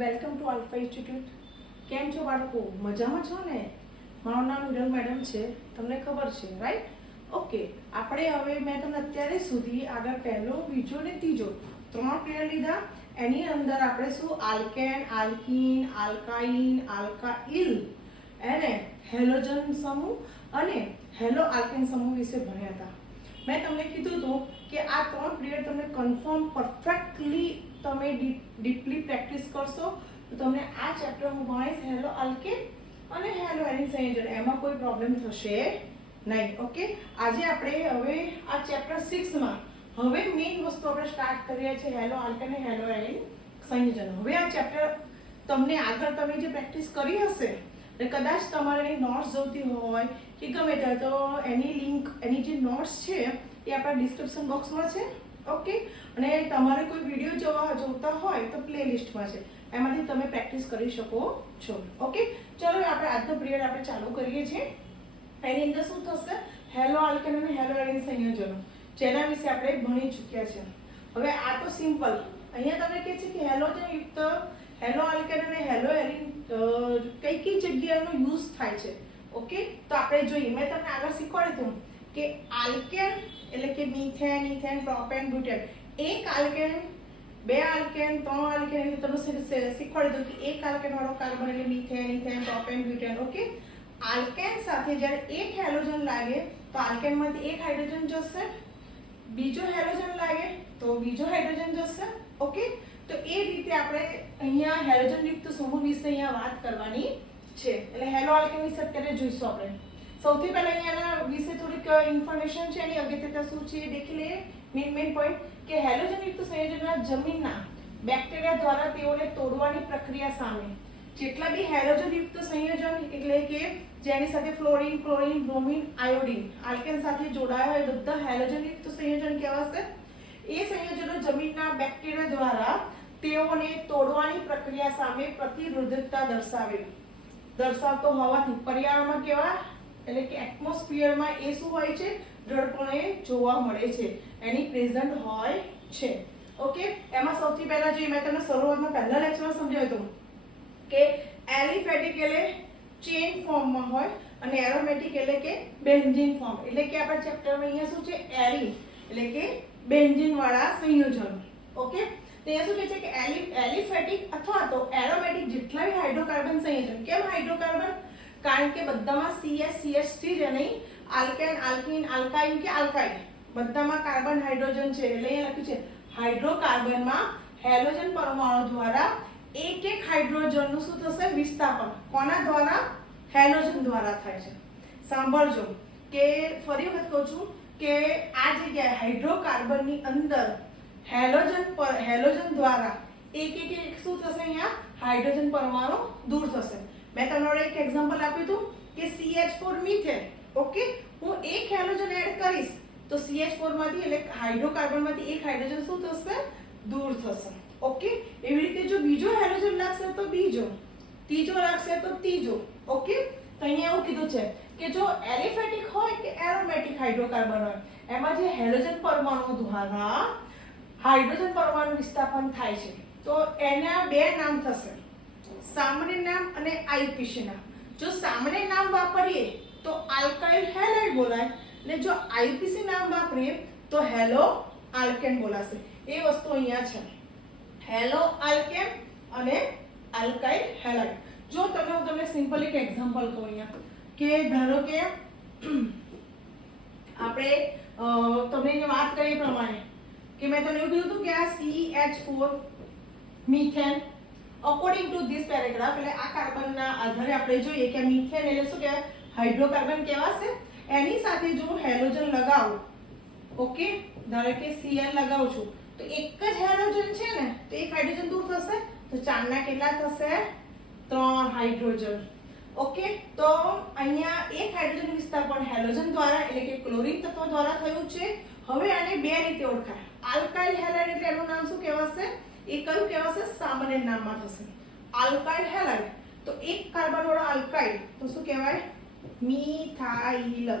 Welcome to alpha institute. કેમ છો બાળકો? મજામાં છો ને? મારું નામ હિરલ મેડમ છે, તમને ખબર છે રાઈટ? ઓકે, આપણે હવે મેં તમને અત્યારે સુધી આગળ પહેલો, બીજો ને ત્રીજો 3 પીરિયડ લીધા. એની અંદર આપણે શું આલ્કેન, આલ્કીન, આલ્કાઇન, આલ્કાઇલ અને હેલોજન સમૂહ અને હેલો આલ્કેન સમૂહ વિશે ભણ્યા હતા. મેં તમને કીધું હતું કે આ 3 પીરિયડ તમને કન્ફર્મ પરફેક્ટલી તમે ડીપલી પ્રેક્ટિસ કરશો તો તમને આ ચેપ્ટર હું ભણાવીશ હેલો આલ્કેન અને હેલો એરિન સંયોજન, એમાં કોઈ પ્રોબ્લેમ થશે નહીં. ઓકે, આજે આપણે હવે આ ચેપ્ટર 6 માં હવે મેઇન વસ્તુ આપણે સ્ટાર્ટ કરીએ છીએ હેલો આલ્કેન અને હેલો એરિન સંયોજન. હવે આ ચેપ્ટર તમને આગળ તમે જે પ્રેક્ટિસ કરી હશે એટલે કદાચ તમારે એની નોટ્સ જોઈતી હોય કે ગમે ત્યારે તો એની લિંક, એની જે નોટ્સ છે એ આપણા ડિસ્ક્રિપ્શન બોક્સમાં છે. ઓકે, અને તમારે કોઈ વિડીયો જોતા હોય તો પ્લેલિસ્ટમાં છે, એમાંથી તમે પ્રેક્ટિસ કરી શકો છો. ઓકે, ચલો આપણે આજનો પીરિયડ આપણે ચાલુ કરીએ છીએ. એની અંદર શું થશે? હેલો આલ્કેન અને હેલો એરિન સંયોજનો, જેના વિશે આપણે ભણી ચૂક્યા છે. હવે આ તો સિમ્પલ, અહીંયા તમને કહે છે કે હેલોજન યુક્ત હેલો આલ્કેન અને હેલો એરિન કઈ કઈ જગ્યાએનો યુઝ થાય છે. ઓકે, તો આપણે જોઈએ. મેં તમને આગળ શીખવાડ્યું હતું કે આલ્કેન એટલે કે મિથેન, ઇથેન, પ્રોપેન, બ્યુટેન. એક આલ્કેન, બે આલ્કેન, 3 આલ્કેન એટલે તમને શીખવાડી દઉં કે એક આલ્કેન વાળો કાર્બન એટલે methane, ethane, propane, butane. Okay, alkane સાથે જ્યારે એક હેલોજન લાગે તો આલ્કેનમાંથી એક હાઇડ્રોજન જશે, બીજો હેલોજન લાગે તો બીજો હાઇડ્રોજન જશે. ઓકે, તો એ રીતે આપણે અહીંયા હેલોજન યુક્ત સમૂહ વિશે અહીંયા વાત કરવાની છે. એટલે હેલો આલ્કેન વિશે અત્યારે જોઈશું આપણે. સૌથી પહેલા અહીંયાના વિશે થોડીક ઇન્ફોર્મેશન છે, એની અગત્યતા શું છે એ દેખી લઈએ. મેઇન પોઈન્ટ કે હેલોજન યુક્ત સંયોજનના જમીનના બેક્ટેરિયા દ્વારા તેઓને તોડવાની પ્રક્રિયા સામે જેટલા બી હેલોજન યુક્ત સંયોજન એટલે કે જેની સાથે fluorine, chlorine, bromine, iodine alkane સાથે જોડાયા હોય બધા હેલોજન યુક્ત સંયોજન કહેવાશે. એ સંયોજનો જમીનના બેક્ટેરિયા દ્વારા તેઓને તોડવાની પ્રક્રિયા સામે પ્રતિરોધકતા દર્શાવતો હોવાથી પર્યાવરણમાં કેવા એટલે કે એટમોસ્ફિયરમાં એ શું હોય છે? દ્રઢપણે જોવા મળે છે, એની પ્રેઝન્ટ હોય છે. ઓકે, એમાં સૌથી પહેલા જે મેં તમને શરૂઆતમાં પહેલા લેક્ચરમાં સમજાવ્યું હતું કે એલિફેટિક એટલે ચેન ફોર્મમાં હોય અને એરોમેટિક એટલે કે બેન્ઝીન ફોર્મ. એટલે કે આપણા ચેપ્ટરમાં અહીંયા શું છે? એરી એટલે કે બેન્ઝીન વાળા સંયોજનો. ઓકે, તો અહીંયા શું કહે છે કે એલિફેટિક અથવા તો એરોમેટિક જેટલા બી હાઇડ્રોકાર્બન સંયોજન. કેમ હાઇડ્રોકાર્બન? કારણ કે બધામાં CH જ નહીં, આલ્કેન, આલ્કીન, આલ્કાઇન કે આલ્કાઇલ બધામાં કાર્બન હાઇડ્રોજન છે. એટલે અહીંયા લખ્યું છે હાઇડ્રોકાર્બનમાં હેલોજન પરમાણુ દ્વારા એક હાઇડ્રોજનનું શું થશે? વિસ્થાપન. કોના દ્વારા? હેલોજન દ્વારા થાય છે. સાંભળજો કે ફરી વખત કહું છું કે આ જગ્યાએ હાઇડ્રોકાર્બનની અંદર હેલોજન દ્વારા એક શું થશે? અહીંયા હાઇડ્રોજન પરમાણુ દૂર થશે. મેં તમને એક એક્ઝામ્પલ આપ્યું હતું કે CH4 મિથેન. ઓકે, હું એક હેલોજન એડ કરીશ તો CH4 માંથી એટલે હાઇડ્રોકાર્બનમાંથી એક હાઇડ્રોજન શું થશે? દૂર થશે. ઓકે, એવી રીતે જો બીજો હેલોજન લાગશે તો બીજો, ત્રીજો લાગશે તો ત્રીજો. ઓકે, તો અહીંયા એવું કીધું છે કે જો એલિફેટિક હોય કે એરોમેટિક હાઇડ્રોકાર્બન હોય, એમાં જે હેલોજન પરમાણુ દ્વારા હાઇડ્રોજન પરમાણુ વિસ્થાપન થાય છે તો એના બે નામ થશે, સામાન્ય નામ અને આઈયુપીસી નામ. જો સામાન્ય નામ વાપરીએ તો આલ્કાઇલ હેલાઇડ બોલાય અને જો આઈયુપીસી નામ વાપરીએ તો હેલો આલ્કેન બોલાશે. એ વસ્તુ અહીંયા છે, હેલો આલ્કેન અને આલ્કાઇલ હેલાઇડ. જો તમને સિમ્પલ એક એક્ઝામ્પલ કહું અહીંયા કે ધારો કે આપણે તમને વાત કરીએ પ્રમાણે કે મેં તમને એવું કીધું હતું કે આ CH4 methane according to this paragraph એટલે આ કાર્બનના આધારે આપણે જોઈએ કે મિથેન એટલે શું કહેવાય? હાઇડ્રોકાર્બન કહેવાશે. એની સાથે જો હેલોજન લગાવું, ઓકે, ધારો કે Cl લગાવું છું તો એક જ હેલોજન છે ને તો એક હાઇડ્રોજન દૂર થશે તો 4 ના કેટલા થશે? 3 હાઇડ્રોજન. ઓકે, તો અહીંયા એક હાઇડ્રોજન વિસ્થાપન હેલોજન દ્વારા એટલે કે ક્લોરીન તત્વ દ્વારા થયું છે. હવે આને બે રીતે ઓળખાય. આલ્કાઇલ હેલાઇડ એટલે એનું નામ શું કહેવાશે? એ કયું કહેવાશે? સામાન્ય નામમાં થશે આલ્કાઇલ હેલાઇડ. તો એક કાર્બન વાળો આલ્કાઇલ તો શું કહેવાય? મિથાઇલ.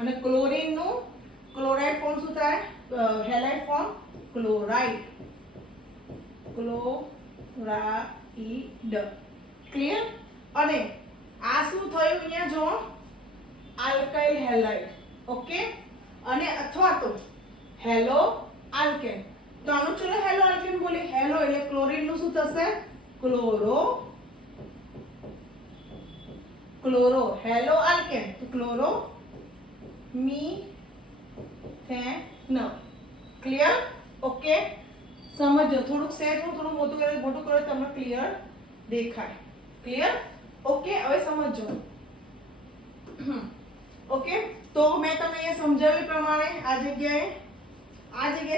અને ક્લોરીન નું ક્લોરાઇડ ફોર્મ શું થાય? Halide form chloride. Chloride. Clear? અને આ શું થયું અહીંયા જો આલ્કાઇલ હેલાઇડ. ઓકે, અને અથવા તો હેલો આલ્કેન. તો આનું ચલો હેલો આલ્કેન બોલે. હેલો એટલે ક્લોરીન નું શું થશે? Chloro hello alkane. તો ક્લોરો મીથેન. ક્લિયર? ઓકે, સમજો. થોડુંક સેજ હું થોડું મોટું કરો તમને ક્લિયર દેખાય. ક્લિયર? ઓકે, હવે સમજો. ઓકે, તો મેં તમને અહીંયા સમજાવ્યું પ્રમાણે આ જગ્યાએ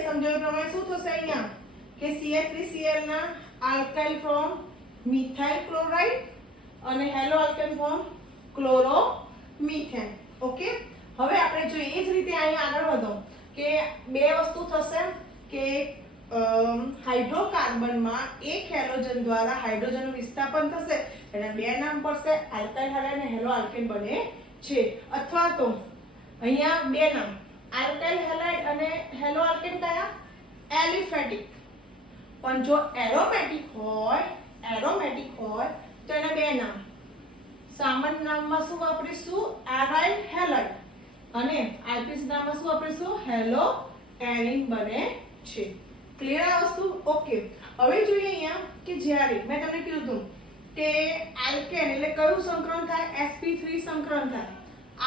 સમજાવ્યું પ્રમાણે શું થશે અહીંયા કે CH3Cl ના આલ્કાઇલ ફોર્મ મિથાઇલ ક્લોરાઇડ અને હેલો આલ્કેન ફોર્મ ક્લોરોમીથેન. ઓકે, હવે આપણે જો એ જ રીતે અહીંયા આગળ વધો કે બે વસ્તુ થશે કે હાઇડ્રોકાર્બનમાં એક હેલોજન દ્વારા હાઇડ્રોજનનું વિસ્થાપન થશે એટલે બે નામ પડશે આલ્કાઇલ હેલાઇડ અને હેલો આલ્કેન બને છે. અથવા તો અહીંયા બે નામ આલ્કાઇલ હેલાઇડ અને હેલો આલ્કેન કયા? એલિફેટિક. પણ જો એરોમેટિક હોય તો એના બે નામ. સામાન્ય નામમાં શું વાપરીશું? Aryl halide. અને આઈપીસી નામમાં શું વાપરીશું? હેલો એરિન બને છે. ક્લિયર આ વસ્તુ? ઓકે, હવે જોઈએ અહીંયા કે જ્યારે મેં તમને કીધું હતું કે આલ્કેન એટલે કયું સંકરણ થાય? sp3 સંકરણ થાય.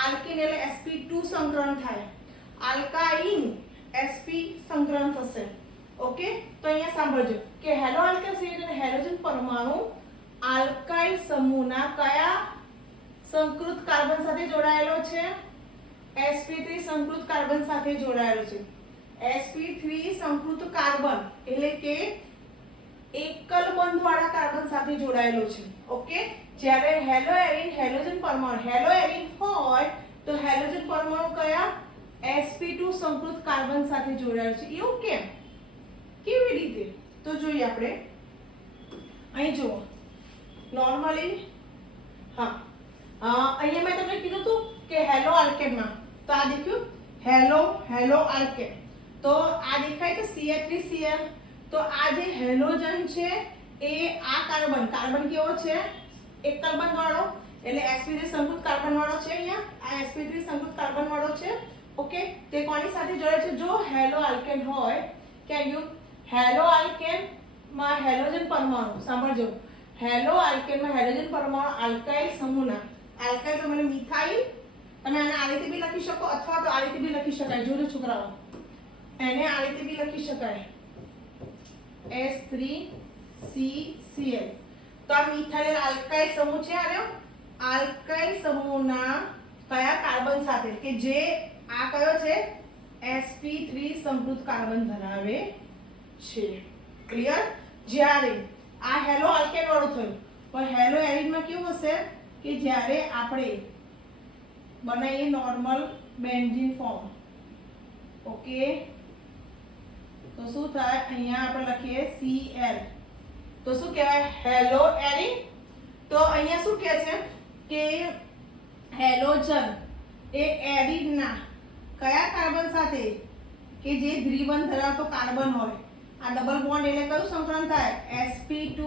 આલ્કીન એટલે sp2 સંકરણ થાય. આલ્કાઇન sp સંકરણ થશે. ઓકે, તો અહીંયા સાંભળજો કે હેલો આલ્કેન સંયોજન હેલોજન પરમાણુ આલ્કાઇલ સમૂહના કયા સંકૃત કાર્બન સાથે જોડાયેલો છે? sp3 સંકૃત કાર્બન સાથે જોડાયેલો છે. sp3 સંકૃત કાર્બન એટલે કે એકલ બંધવાળા કાર્બન સાથે જોડાયેલો છે. ઓકે, જ્યારે હેલો એરિન હેલોજન પરમાણુ હેલો એરિન હોય તો હેલોજન પરમાણુ કયા? sp2 સંકૃત કાર્બન સાથે જોડાયેલો છે. એવું કેમ? કેવી રીતે? તો જોઈએ આપણે. અહીં જુઓ નોર્મલી હા અહીંયા મેં તમને કીધું હતું કે હેલો આલ્કેનમાં તો આ દેખ્યું હેલો આલ્કેન. તો આ દેખાય કે CH3Cl. તો આ જે હેલોજન છે એ આ કાર્બન કેવો છે? એકલ બંધ વાળો એટલે sp3 સંકૃત કાર્બન વાળો છે. અહીંયા આ sp3 સંકૃત કાર્બન વાળો છે. ઓકે, તે કોની સાથે જોડાય છે? જો હેલો આલ્કેન હોય કે હેલો આલ્કેન માં હેલોજન પરમાણુ સાંભળજો. હેલો આલ્કેન માં હેલોજન પરમાણુ આલ્કાઇલ સમૂહના આલ્કાઇલ સમૂહ મિથાઇલ. તમે આને આ રીતે બી લખી શકો અથવા તો આ રીતે બી લખી શકાય. જોજો છોકરાઓ, એને આ રીતે બી લખી શકાય S3CCl. તો આ મિથાઇલ આલ્કાઇલ સમૂહ છે. આને આલ્કાઇલ સમૂહના કયા કાર્બન સાથે કે જે આ કયો છે? sp3 સંકૃત કાર્બન ધરાવે છે. ક્લિયર? જ્યારે આ હેલો આલ્કેન વાળું થયું પણ હેલો એરિનમાં કેવું હશે કે જ્યારે આપણે બનાવીએ નોર્મલ બેન્ઝીન ફોર્મ. ઓકે, તો શું થાય? અહીંયા આપણે લખીએ Cl. તો શું કહેવાય? Hello arene. તો અહીંયા શું કહે છે કે હેલોજન એ એરિનના કયા કાર્બન સાથે કે જે દ્વિબંધ ધરાવતો કાર્બન હોય. આ ડબલ બોન્ડ એટલે કયું સંકરણ થાય? sp2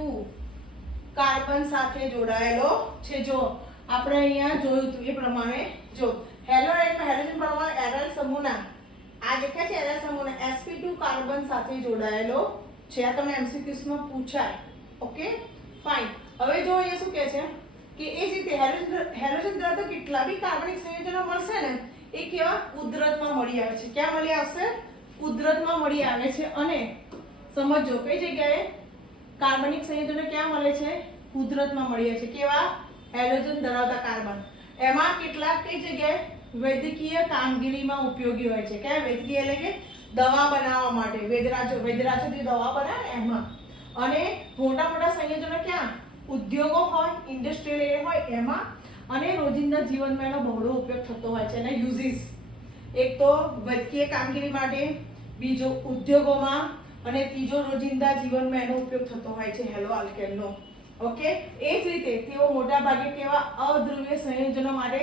કાર્બન સાથે જોડાયેલો છે. જો આપણે અહીંયા જોયું હતું એ પ્રમાણે જો હેલોરાઇડમાં હેલોજન પરમાણુ એરાઇલ સમૂહના આ દેખાય છે એરાઇલ સમૂહના sp2 કાર્બન સાથે જોડાયેલો છે. આ તમને MCQs માં પૂછાય. Okay, fine. હવે જો અહીંયા શું કહે છે કે એ જ રીતે હેલોજન ધરાવતા કેટલા બી કાર્બનિક સંયોજનો મળશે ને એ કેવા? કુદરતમાં મળી આવે છે. ક્યાં મળી આવશે? કુદરતમાં મળી આવે છે. અને સમજો કઈ જગ્યાએ કાર્બનિક સંયોજનો ક્યાં મળે છે? કુદરતમાં મળી આવે છે. કેવા? હેલોજન ધરાવતા કાર્બન. એમાં કેટલાક કઈ જગ્યાએ વૈદ્યકીય કામગીરીમાં ઉપયોગી હોય છે. કે વૈદ્યકીય એટલે કે દવા બનાવવા માટે વૈદ્યરાજોથી દવા બનાવે એમાં. અને મોટા મોટા સંયોજનો ક્યાં? ઉદ્યોગો હોય, ઇન્ડસ્ટ્રીયલ એરિયા હોય એમાં. અને રોજિંદા જીવનમાં એનો બહોળો ઉપયોગ થતો હોય છે. એના યુઝિસ એક તો વૈદ્યકીય કામગીરી માટે, બીજો ઉદ્યોગોમાં અને ત્રીજો રોજિંદા જીવનમાં એનો ઉપયોગ થતો હોય છે હેલો આલ્કેનનો. ઓકે, એ જ રીતે તેઓ મોટા ભાગે કેવા? અધ્રુવીય સંયોજનો માટે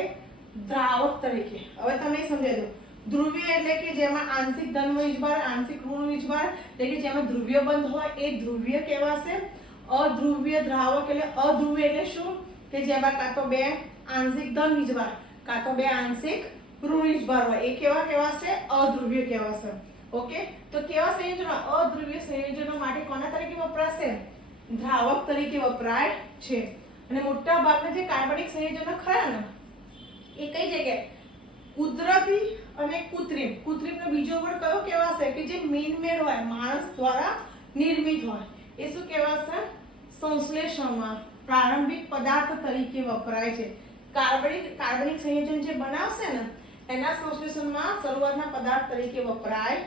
દ્રાવક તરીકે. હવે તમે સમજી લો ધ્રુવીય એટલે કે જેમાં આંશિક ધન વીજભાર આંશિક ઋણ વીજભાર એટલે કે જેમાં ધ્રુવીય બંધ હોય એ ધ્રુવીય કહેવાશે. અધ્રુવીય દ્રાવક એટલે અધ્રુવીય એટલે શું કે જેમાં કાં તો બે આંશિક ધન વીજભાર કાં તો બે આંશિક ઋણ વીજભાર હોય એ કેવા કહેવાશે? અધ્રુવીય કહેવાશે. ઓકે, તો કેવા સંયોજનો? અધ્રુવીય સંયોજનો માટે કોના તરીકે વપરાશે? દ્રાવક તરીકે વપરાય છે. અને મોટા ભાગના જે કાર્બનિક સંયોજનો ખરા ને એ કઈ જગ્યાએ? કુદરતી અને કૃત્રિમ. કૃત્રિમનો બીજો વર્ડ કયો કહેવાશે? કે જે મેનમેડ હોય, માણસ દ્વારા નિર્મિત હોય, એ શું કહેવાશે? સંશ્લેષણમાં પ્રારંભિક પદાર્થ તરીકે વપરાય છે. કાર્બનિક સંયોજન જે બનાવશે ને એના સંશ્લેષણમાં શરૂઆતના પદાર્થ તરીકે વપરાય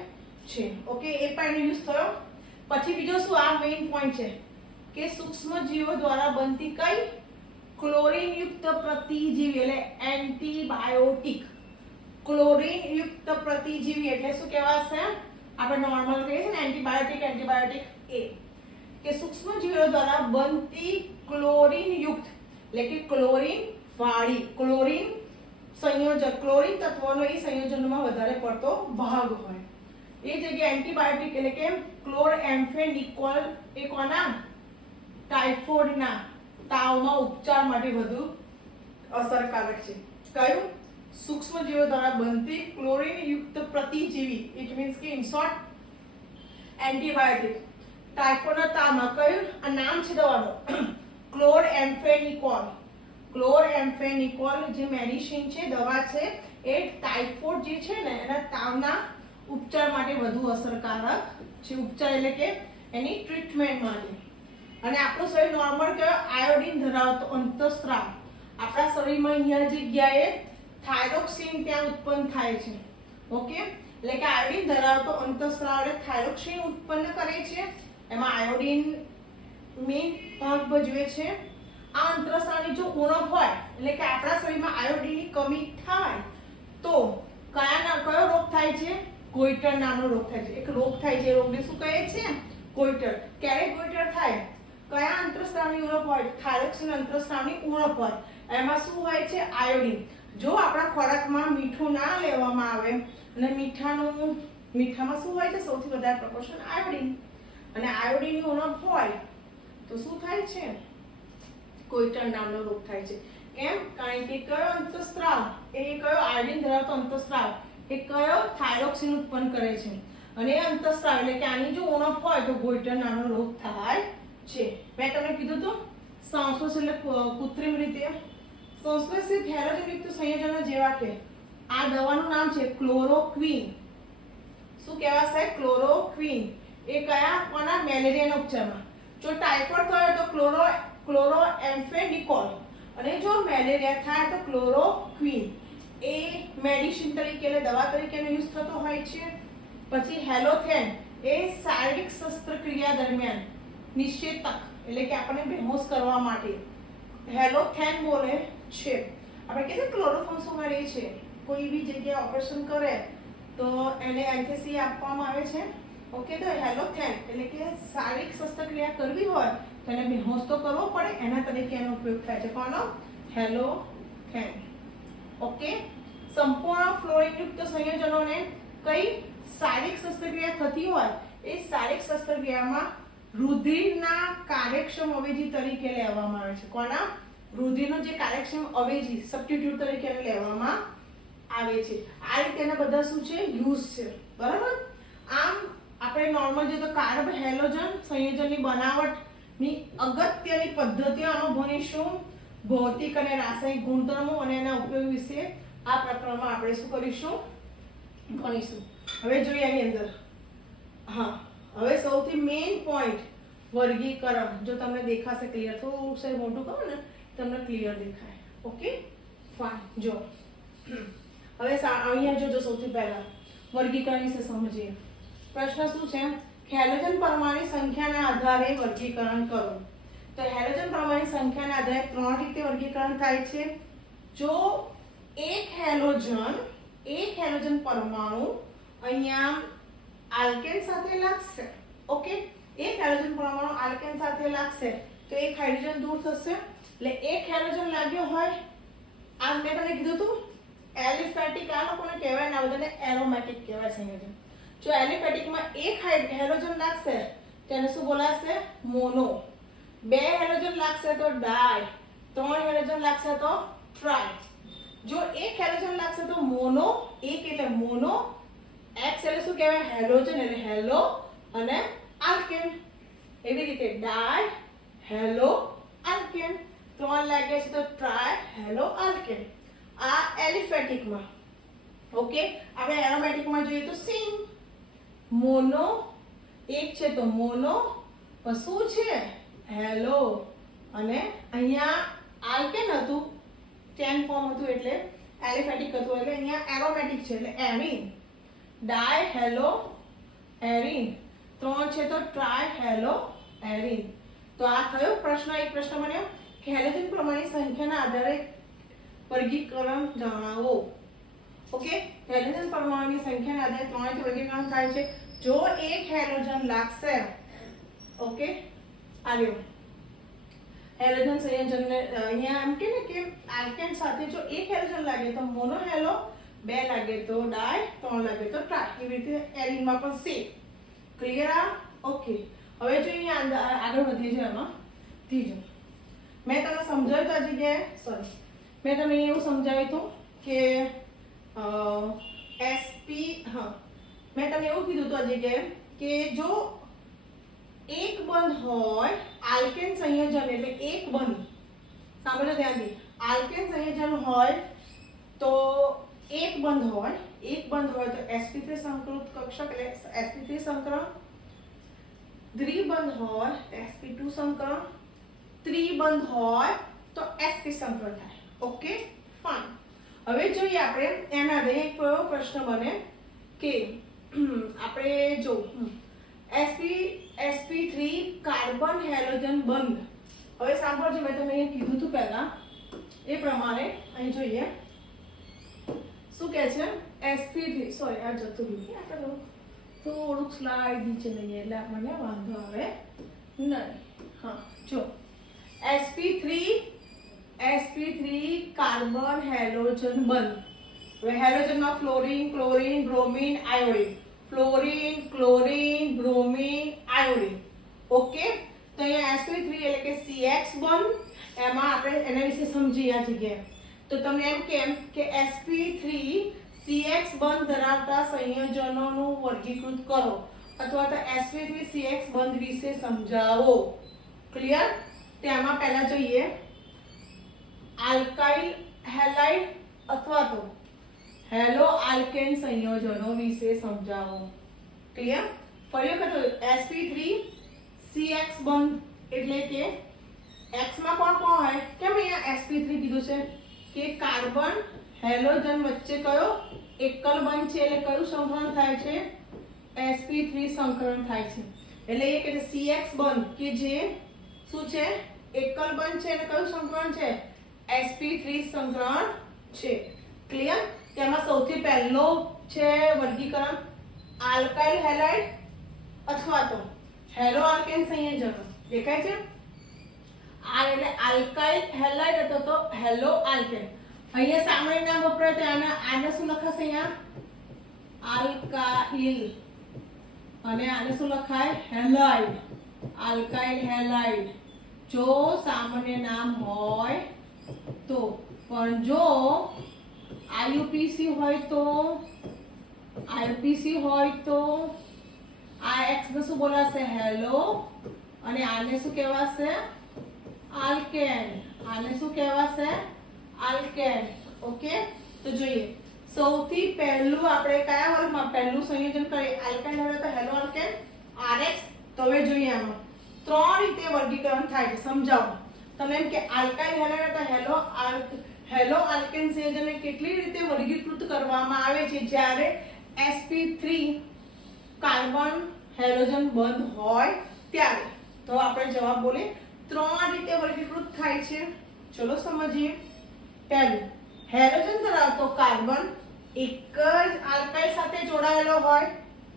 છે. ઓકે, એ પણ એનો યુઝ થયો. પછી બીજો શું? આ મેઇન પોઈન્ટ છે કે સૂક્ષ્મ જીવો દ્વારા બનતી કઈ? ક્લોરીન યુક્ત પ્રતિજીવી એટલે એન્ટીબાયોટિક. ક્લોરીન યુક્ત પ્રતિજીવી એટલે શું કહેવાશે? આપણે નોર્મલ કહીએ છીએ ને એન્ટીબાયોટિક એ કે સૂક્ષ્મ જીવો દ્વારા બનતી ક્લોરીન યુક્ત એટલે કે ક્લોરીન વાળી ક્લોરીન સંયોજક ક્લોરીન તત્વોનો એ સંયોજનમાં વધારે પડતો ભાગ હોય એ જગ્યાએ એન્ટીબાયોટિક એટલે કે ક્લોરએમ્ફેનિકોલ એ કોના? ટાઇફોઇડના તાવમાં ઉપચાર માટે વધુ અસરકારક છે. કયું? સૂક્ષ્મ જીવો દ્વારા બનતી ક્લોરીન યુક્ત પ્રતિજીવી. ઇટ મીન્સ કે ઇન શોર્ટ એન્ટીબાયોટિક. ટાઇફોઇડના તાવમાં કયું? આ નામ છે દવાનું ક્લોરએમ્ફેનિકોલ. ક્લોરએમ્ફેનિકોલ જે મેડિસિન છે, દવા છે, એ ટાઇફોઇડ જે છે ને એના તાવના ઉપચાર માટે વધુ અસરકારક છે. ઉપચાર એટલે કે એની ટ્રીટમેન્ટ માટે. અને આપણું શરીર નોર્મલ કયો? આયોડિન ધરાવતો અંતઃસ્ત્રાવ. આપણા શરીરમાં અહીંયા જગ્યાએ થાઇરોક્સિન ત્યાં ઉત્પન્ન થાય છે. ઓકે, એટલે કે આયોડિન ધરાવતો અંતઃસ્ત્રાવ એટલે થાઇરોક્સિન ઉત્પન્ન કરે છે. એમાં આયોડિન મેઇન ભાગ ભજવે છે. આ અંતઃસ્ત્રાવની જો ઉણપ હોય એટલે કે આપણા શરીરમાં આયોડિનની કમી થાય તો કયો રોગ થાય છે? ગોઈટર નામનો રોગ થાય છે. એક રોગ થાય છે, રોગને શું કહે છે? ગોઈટર. ક્યારે ગોઈટર થાય? કયા અંતઃસ્ત્રાવની ઉણપ હોય? થાઇરોક્સિન અંતઃસ્ત્રાવની ઉણપ હોય. એમાં શું હોય છે? આયોડિન. જો આપણા ખોરાકમાં મીઠું ના લેવામાં આવે અને મીઠામાં શું હોય છે? સૌથી વધારે પ્રપોર્શન આયોડિન. અને આયોડિનની ઉણપ હોય તો શું થાય છે? ગોઈટર નામનો રોગ થાય છે. કેમ? કારણ કે કયો અંતઃસ્ત્રાવ? એ કયો? આયોડિન ધરાવતો અંતઃસ્ત્રાવ એ કયો? થાઇરોક્સિન ઉત્પન્ન કરે છે. અને એ અંતઃસ્ત્રાવ એટલે કે આની જો ઉણપ હોય તો ગોઈટર નામનો રોગ થાય છે. મેં તમને કીધું હતું સંશ્લેષ એટલે કૃત્રિમ રીતે. સંશ્લેષિત હેલોજનયુક્ત સંયોજનો જેવા કે આ દવાનું નામ છે ક્લોરોક્વિન. શું કહેવાશે? ક્લોરોક્વિન. એ કયા? કોના? મેલેરિયાના ઉપચારમાં. જો ટાઇફોઇડ થયો તો ક્લોરોએમ્ફેનિકોલ. અને જો મેલેરિયા થાય તો ક્લોરોક્વિન. એ મેડિસિન તરીકે એટલે દવા તરીકેનો યુઝ થતો હોય છે. પછી હેલોથેન એ શારીરિક શસ્ત્રક્રિયા દરમિયાન નિષેધક એટલે કે આપણને બેહોશ કરવા માટે હેલોથેન બોલે છે. આપણે કહીએ છીએ ક્લોરોફોર્મ શું કરે છે? કોઈ બી જગ્યાએ ઓપરેશન કરે તો એને એનેસ્થેસિયા આપવામાં આવે છે. ઓકે, તો હેલોથેન એટલે કે શારીરિક શસ્ત્રક્રિયા કરવી હોય તો એને બેહોશ તો કરવો પડે, એના તરીકે એનો ઉપયોગ થાય છે. કોનો? હેલોથેન. ઓકે, સંપૂર્ણ ફ્લોરિનયુક્ત સંયોજનોને કઈ શારીરિક શસ્ત્રક્રિયા થતી હોય એ શારીરિક શસ્ત્રક્રિયામાં રુધિરના કાર્યક્ષમ અવેજી તરીકે લેવામાં આવે છે. કોના? રુધિરનો જે કાર્યક્ષમ અવેજી સબસ્ટિટ્યુટ તરીકે લેવામાં આવે છે. આ રીતે એના બધા શું છે? યુઝ છે. બરાબર. આમ આપણે નોર્મલ જે તો કાર્બ હેલોજન સંયોજનની બનાવટની અગત્યની પદ્ધતિઓ અનુભવીશું. ભૌતિક અને રાસાયણિક ગુણધર્મો અને એના ઉપયોગ વિશે આ પ્રકરણમાં આપણે શું કરીશું? ભણીશું. હવે જોઈએ આની અંદર. હા, હવે સૌથી મેઇન પોઈન્ટ વર્ગીકરણ. જો તમને દેખાશે ક્લિયર, થોડું સર મોટું કરો ને તમને ક્લિયર દેખાય. Okay, fine. જો હવે અહીંયા જોજો, સૌથી પહેલા વર્ગીકરણ વિશે સમજીએ. પ્રશ્ન શું છે? હેલોજન પરમાણુની સંખ્યાના આધારે વર્ગીકરણ કરો. તો હેલોજન પરમાણુની સંખ્યાના આધારે 3 રીતે વર્ગીકરણ થાય છે. જો એક હેલોજન પરમાણુ અહીંયા આલ્કેન સાથે લાગશે. ઓકે, એક હેલોજન પરમાણુ આલ્કેન સાથે લાગશે તો એક હાઇડ્રોજન દૂર થશે. એટલે એક હેલોજન લાગ્યો હોય, આ મેં તમને કીધું હતું એલિફેટિક આ લોકોને કહેવાય ને આ બધાને એરોમેટિક કહેવાય સંયોજન. જો એલિફેટિકમાં એક હેલોજન લાગશે તેને શું બોલાશે? મોનો. 2 હેલોજન લાગશે તો ડાય. 3 હેલોજન લાગશે તો ટ્રાય. જો એક હેલોજન લાગશે તો મોનો. એક એટલે મોનો. એક્સ એટલે શું કહેવાય? હેલોજન એટલે હેલો અને આલ્કેન. એવી રીતે ડાય હેલો આલ્કેન. 3 લાગે છે તો ટ્રાય હેલો આલ્કેન. આ એલિફેટિકમાં. ઓકે, આપણે એરોમેટિકમાં જોઈએ તો સેમ. મોનો એક છે તો મોનો, પણ શું છે? હેલો. અને અહીંયા આલ્કેન હતું, 10 ફોર્મ હતું એટલે એલિફેટિક હતું, એટલે અહીંયા એરોમેટિક છે એટલે એરીન. ડાય હેલો એરીન. 3 છે તો ટ્રાય હેલો એરીન. તો આ થયો પ્રશ્ન. એક પ્રશ્ન બન્યો કે હેલોજન પરમાણુની સંખ્યાના આધારે વર્ગીકરણ જણાવો. ઓકે, હેલોજન પરમાણુની સંખ્યાના આધારે 3 રીતે વર્ગીકરણ થાય છે. જો એક હેલોજન લાગશે, ઓકે, આવ્યો હેલોજન સંયોજનને અહીંયા એમ કે ને કે આલ્કેન સાથે જો એક હેલોજન લાગે તો મોનો હેલો, 2 લાગે તો ડાય, 3 લાગે તો ટ્રાય. એવી રીતે એરીનમાં પણ સેમ. ક્લિયર આ? ઓકે, હવે જો અહીંયા આગળ વધીએ છીએ. એમાં ત્રીજું મેં તમને સમજાવ્યું તો આ જગ્યાએ, સોરી, મેં તમને એવું સમજાવ્યું હતું કે એસપી, હા, મેં તમને એવું કીધું હતું આ જગ્યાએ કે જો એક બંધ હોય આલ્કેન સંયોજન, એટલે એક બંધ, સાંભળો ધ્યાનથી, આલ્કેન સંયોજન હોય તો એક બંધ હોય તો sp3 સંકૃત કક્ષક એટલે sp3 સંકરણ. દ્વિબંધ હોય sp2 સંકરણ. ત્રિબંધ હોય તો sp સંકરણ થાય. Okay, fine. હવે જોઈએ આપણે એના આધારે એક પ્રશ્ન બને કે આપણે જો sp3 કાર્બન હેલોજન બંધ. હવે સાંભળજો, મેં તમને અહીંયા કીધું હતું પહેલા એ પ્રમાણે. અહીં જોઈએ શું કહે છે? sp3, સોરી, આ જતું રહ્યું. આપણે થોડુંક સ્લાઇડ નીચે લઈએ એટલે આપણને વાંધો આવે નહીં. હા, જો sp3 કાર્બન હેલોજન બંધ. હવે હેલોજનમાં fluorine, chlorine, bromine, iodine. Fluorine, chlorine, bromine, iodine. Okay, તો અહીંયા sp3 એટલે કે CX બંધ. એમાં આપણે એના વિશે સમજીએ આ જગ્યાએ. તો તમને એમ કેમ કે sp3 CX બંધ ધરાવતા સંયોજનોનું વર્ગીકૃત કરો અથવા તો sp3 CX બંધ વિશે સમજાવો. ક્લિયર? તેમાં પહેલા જોઈએ આલ્કાઇલ હેલાઇડ અથવા તો હેલો આલ્કેન સંયોજનો વિશે સમજાવો. ક્લિયર? ફરી વખત sp3 CX બંધ એટલે કે X માં કોણ હોય? કેમ અહીંયા sp3 કીધું છે કે કાર્બન હેલોજન વચ્ચે કયો એકલ બંધ છે એટલે કયું સંકરણ થાય છે? sp3 સંકરણ થાય છે. એટલે એ કે CX બંધ કે જે શું છે? એકલ બંધ છે એટલે કયું સંકરણ છે? sp3 સંકરણ છે. ક્લિયર? તેમાં સૌથી પહેલો છે વર્ગીકરણ આલ્કાઇલ હેલાઇડ અથવા તો હેલો આલ્કેન સંયોજનો. દેખાય છે? આ એટલે આલ્કાઇલ હેલાઇડ અથવા તો હેલો આલ્કેન. અહીંયા સામાન્ય નામ વપરાય તો આને શું લખાશે? અહીંયા આલ્કાઇલ અને આને શું લખાય? હેલાઇડ. આલ્કાઇલ હેલાઇડ જો સામાન્ય નામ હોય તો. પણ જો IUPAC હોય તો આ X ને શું બોલાશે? હેલો. અને આને શું કહેવાશે? આલ્કેન. આને શું કહેવાશે? આલ્કેન. ઓકે, તો જોઈએ સૌથી પહેલું આપણે કયા વર્ગમાં પહેલું સંયોજન કરીએ? આલ્કાઇલ હોય તો હેલો આલ્કેન RX. તો હવે જોઈએ આમાં 3 રીતે વર્ગીકરણ થાય છે. સમજાવો તમે એમ કે આલ્કાઇલ હેલાઇડ તો હેલો આલ્કેન સંયોજનને કેટલી રીતે વર્ગીકૃત કરવામાં આવે છે જ્યારે sp3 કાર્બન હેલોજન બંધ હોય ત્યારે? તો આપણે જવાબ બોલે 3 રીતે વર્ગીકૃત થાય છે. ચલો સમજીએ. પહેલું, હેલોજન ધરાવતો કાર્બન એક જ આલ્કાઇલ સાથે જોડાયેલો હોય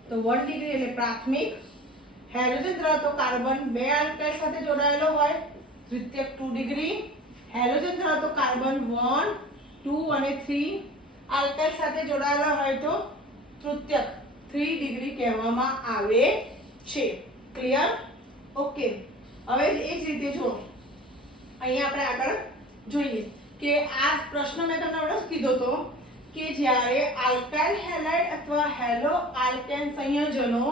તો 1 ડિગ્રી એટલે પ્રાથમિક. હેલોજન ધરાવતો કાર્બન 2 આલ્કાઇલ સાથે જોડાયેલો હોય દ્વિતીયક 2 ડિગ્રી. હેલોજન ધરાવતો કાર્બન 1, 2 અને 3 આલ્કાઇલ સાથે જોડાયેલા હોય તો તૃતીયક 3 ડિગ્રી કહેવામાં આવે છે. ક્લિયર? ઓકે. હવે એ જ રીતે જો અહીંયા આપણે આગળ જોઈએ કે આ પ્રશ્ન મેં તમને હમણાં કીધો તો કે જ્યારે આલ્કાઇલ હેલાઇડ અથવા હેલો આલ્કેન સંયોજનો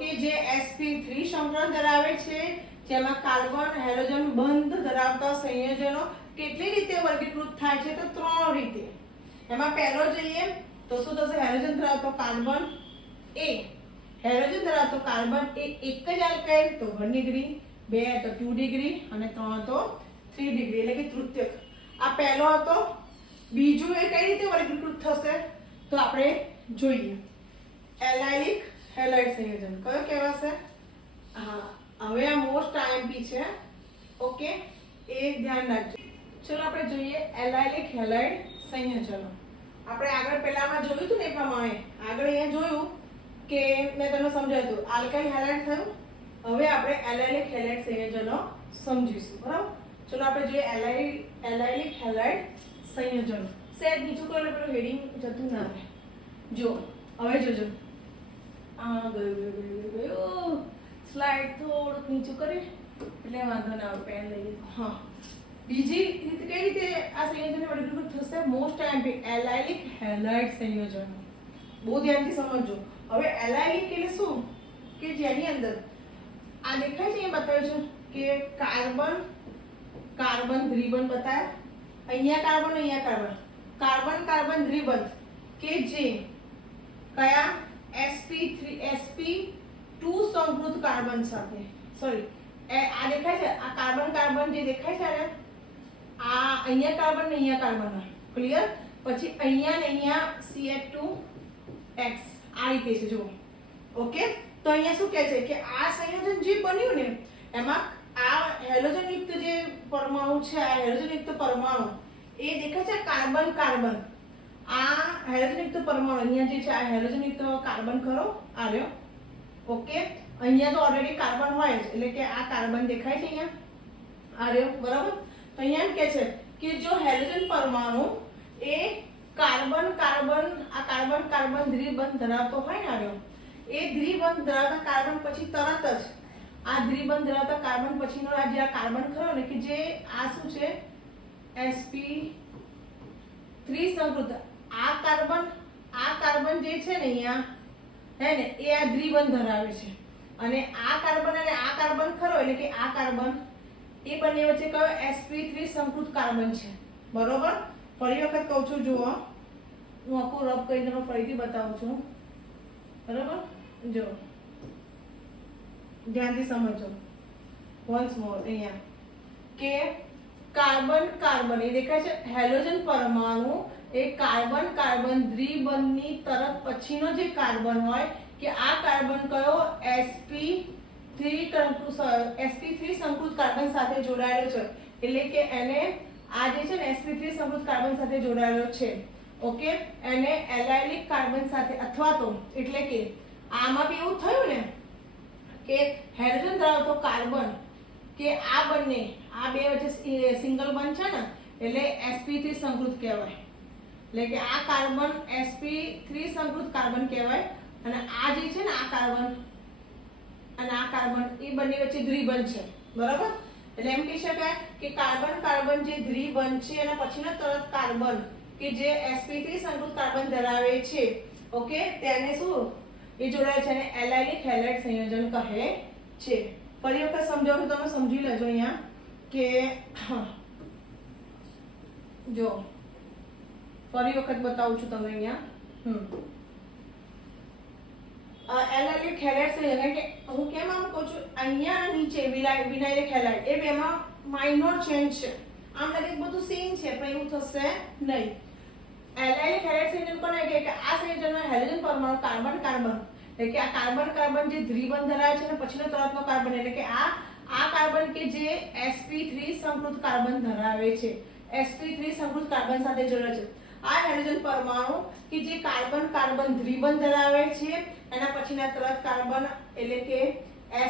કે જે sp3 સંકલન ધરાવે છે, જેમાં કાર્બન હેલોજન બંધ ધરાવતા સંયોજનો કેટલી રીતે વર્ગીકૃત થાય છે? તો 3 રીતે. એમાં પહેલો જોઈએ તો શું થશે? હેલોજન ધરાવતો કાર્બન એ હેલોજન ધરાવતો કાર્બન એ એક જ આલ્કાઇલ તો 1 ડિગ્રી, 2 તો 2 ડિગ્રી અને 3 તો 3 ડિગ્રી એટલે કે તૃતીયક. આ પહેલો હતો. બીજું એ કઈ રીતે વર્ગીકૃત થશે તો આપણે જોઈએ. એલાઇલિક હેલાઇડ સંયોજન કયો કહેવાશે? હા, હવે આ મોસ્ટ આઈએમપી છે. ઓકે, એ ધ્યાન રાખજો. ચલો આપણે જોઈએ એલાઇલિક હેલાઇડ સંયોજનો. આપણે આગળ પહેલામાં જોયું હતું ને એ પ્રમાણે આગળ અહીંયા જોયું કે મેં તમને સમજાવ્યું હતું આલ્કાઇલ હેલાઇડ થયું. હવે આપણે એલાઇલિક હેલાઇડ સંયોજનો સમજીશું. બરાબર? ચલો આપણે જોઈએ એલાઇલિક હેલાઇડ સંયોજનો. સેજ નીચું કરો એટલે પેલું હેડિંગ જતું ના રહે. જો હવે જોજો. ગયું સ્લાઇડ થોડુંક નીચું કરી એટલે વાંધો ના આવે. પેન લઈ લીધું. હા, બીજી રીતે કઈ રીતે આ સંયોજનો વર્ગીકૃત થશે? મોસ્ટ આઈએમપી એલાઇલિક હેલાઇડ સંયોજનો. બહુ ધ્યાનથી સમજજો. હવે એલાઇલિક એટલે શું કે જેની અંદર આ દેખાય છે, એ બતાવ્યું છે કે કાર્બન કાર્બન દ્વિબંધ બતાવ્યા. અહીંયા કાર્બન, અહીંયા કાર્બન, કાર્બન કાર્બન દ્વિબંધ કે જે કયા sp2 સંકૃત કાર્બન સાથે, સોરી આ દેખાય છે, આ કાર્બન કાર્બન જે દેખાય છે ને, આ અહીંયા કાર્બન ને અહીંયા કાર્બન. ક્લિયર? પછી અહીંયા ને અહીંયા CH2X આ રીતે છે. જુઓ. ઓકે, તો અહીંયા શું કહે છે કે આ સંયોજન જે બન્યું ને એમાં આ હેલોજન યુક્ત જે પરમાણુ છે, આ હેલોજન યુક્ત પરમાણુ એ દેખાય છે કાર્બન કાર્બન. આ હેલોજન યુક્ત પરમાણુ અહીંયા જે છે આ હેલોજન યુક્ત કાર્બન ખરો આ રહ્યો. ઓકે, અહીંયા તો ઓલરેડી કાર્બન હોય જ એટલે કે આ કાર્બન દેખાય છે અહીંયા આ રહ્યો. બરાબર? તો અહીંયા એમ કહે છે કે જો હેલોજન પરમાણુ એ કાર્બન કાર્બન આ કાર્બન કાર્બન દ્વિબંધ ધરાવતો હોય ને આ રહ્યો, એ દ્વિબંધ ધરાવતા કાર્બન પછી તરત જ આ દ્વિબંધ ધરાવતા કાર્બન પછીનો આ જે આ કાર્બન ખરો ને કે જે આ શું છે sp3 સંકૃત આ કાર્બન જે છે ને અહીંયા હે ને એ આ દ્વિબંધ ધરાવે છે અને આ કાર્બન અને આ કાર્બન ખરો એટલે કે આ કાર્બન એ બંને વચ્ચે કયો sp3 સંકૃત કાર્બન છે. બરોબર? ફરી વખત કહું છું. જુઓ, હું આખું રબ કરી તમને ફરીથી બતાવું છું. બરોબર? જો ધ્યાનથી સમજો. વન્સ મોર અહીંયા કે કાર્બન કાર્બન એ દેખાય છે હેલોજન પરમાણુ એ કાર્બન કાર્બન દ્વિબંધની તરત પછીનો જે કાર્બન હોય કે આ કાર્બન કયો sp3 સંકૃત કાર્બન સાથે જોડાયેલો છે એટલે કે એને આ જે છે ને sp3 સંકૃત કાર્બન સાથે જોડાયેલો છે. ઓકે, એને એલાઇલિક કાર્બન સાથે અથવા તો એટલે કે આમાં બી એવું થયું ને કે હેલોજન ધરાવતો કાર્બન કે આ બંને આ બે વચ્ચે સિંગલ બોન્ડ છે ને એટલે sp3 સંકૃત કહેવાય. એટલે કે આ કાર્બન sp3 સંકૃત કાર્બન કહેવાય અને આ જે છે ને આ કાર્બન અને આ કાર્બન એ બંને વચ્ચે દ્વિબંધ છે. બરાબર? એટલે એમ કહી શકાય કે કાર્બન કાર્બન જે દ્વિબંધ છે એના પછીનો તરત કાર્બન કે જે sp3 સંકૃત કાર્બન ધરાવે છે. ઓકે, તેને શું એ જોડાય છે અને એલાઇલિક હેલાઇડ સંયોજન કહે છે. ફરી વખત સમજાવું તમે સમજી લેજો અહીંયા કે જો ફરી વખત બતાવું છું તમને અહીંયા એલાઇલિક હેલાઇડ સંયોજન કે હું કેમ આમ કહું છું અહીંયા નીચે વિનાઇલિક હેલાઇડ એ બેમાં માઇનોર ચેન્જ છે. આમ લાગે બધું સેમ છે પણ એવું થશે નહીં. એલાઇલિક હેલાઇડ સંયોજન કોને કહે કે આ સંયોજનમાં હેલોજન પરમાણુ કાર્બન કાર્બન એટલે કે આ કાર્બન કાર્બન જે દ્વિબંધ ધરાવે છે અને પછીનો તરતનો કાર્બન એટલે કે આ કાર્બન કે જે sp3 સંકૃત કાર્બન ધરાવે છે, sp3 સંકૃત કાર્બન સાથે જોડાય છે. આ હેલોજન પરમાણુ કે જે કાર્બન કાર્બન દ્વિબંધ ધરાવે છે એના પછીના તરત કાર્બન એટલે કે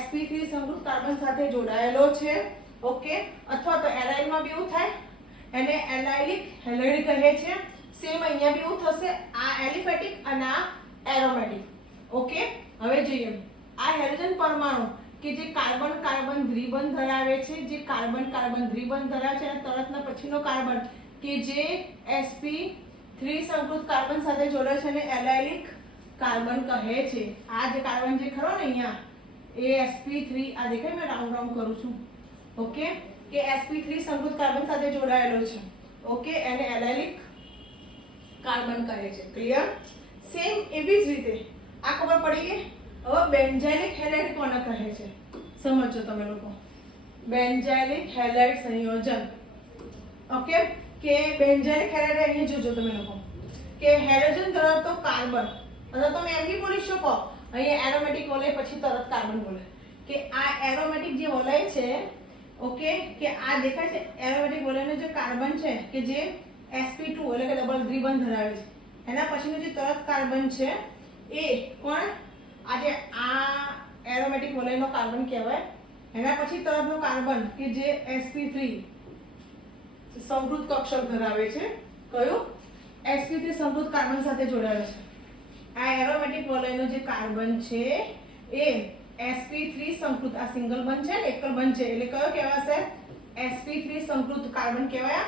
sp3 સંકૃત કાર્બન સાથે જોડાયેલો છે. ઓકે, અથવા તો એલાઇલમાં બી એવું થાય એને એલાઇલિક હેલાઇડ કહે છે. સેમ અહીંયા બી એવું થશે, આ એલિફેટિક અને આ એરોમેટિક. ઓકે, હવે જોઈએ આ હેલોજન પરમાણુ કે જે કાર્બન કાર્બન દ્વિબંધ ધરાવે છે, જે કાર્બન કાર્બન દ્વિબંધ ધરાવે છે અને તરતના પછીનો કાર્બન કે જે sp3 સંકૃત કાર્બન સાથે જોડાય છે અને એલાયલિક કાર્બન કહે છે. આ જે કાર્બન જે ખરો ને અહીંયા એ sp3 આ દેખાય, મેં રાઉન્ડ રાઉન્ડ કરું છું. ઓકે, કે sp3 સંકૃત કાર્બન સાથે જોડાયેલો છે. ઓકે, એને એલાયલિક કાર્બન કહે છે. ક્લિયર? સેમ એવી જ રીતે આ ખબર પડી ગઈ. હવે બેન્ઝાઇલિક હેલાઇડ કોને કહે છે સમજો તમે લોકો. બેન્ઝાઇલિક હેલાઇડ સંયોજન. ઓકે, કે બેન્ઝાઇલિક હેલાઇડ અહીં જોજો તમે લોકો કે હેલોજન ધરાવતો કાર્બન, અથવા તમે એમ બી બોલી શકો અહીં એરોમેટિક વલય પછી તરત કાર્બન બોલે કે આ એરોમેટિક જે વલય છે. ઓકે, કે આ દેખાય છે એરોમેટિક વલયનો જે કાર્બન છે કે જે sp2 એટલે કે ડબલ દ્વિબંધ ધરાવે છે, એના પછીનો જે તરત કાર્બન છે એ કોણ? આજે આ એરોમેટિક વલયનો કાર્બન કહેવાય. એના પછી તરતનો કાર્બન કે જે sp3 સમૃદ્ધ કક્ષક ધરાવે છે. કયું? sp3 સમૃદ્ધ કાર્બન સાથે જોડાયેલો છે. આ એરોમેટિક વલયનો જે કાર્બન છે એ sp3 સંકૃત, આ સિંગલ બંધ છે ને એકલ બંધ છે એટલે કયો કહેવાશે? sp3 સંકૃત કાર્બન કહેવાય.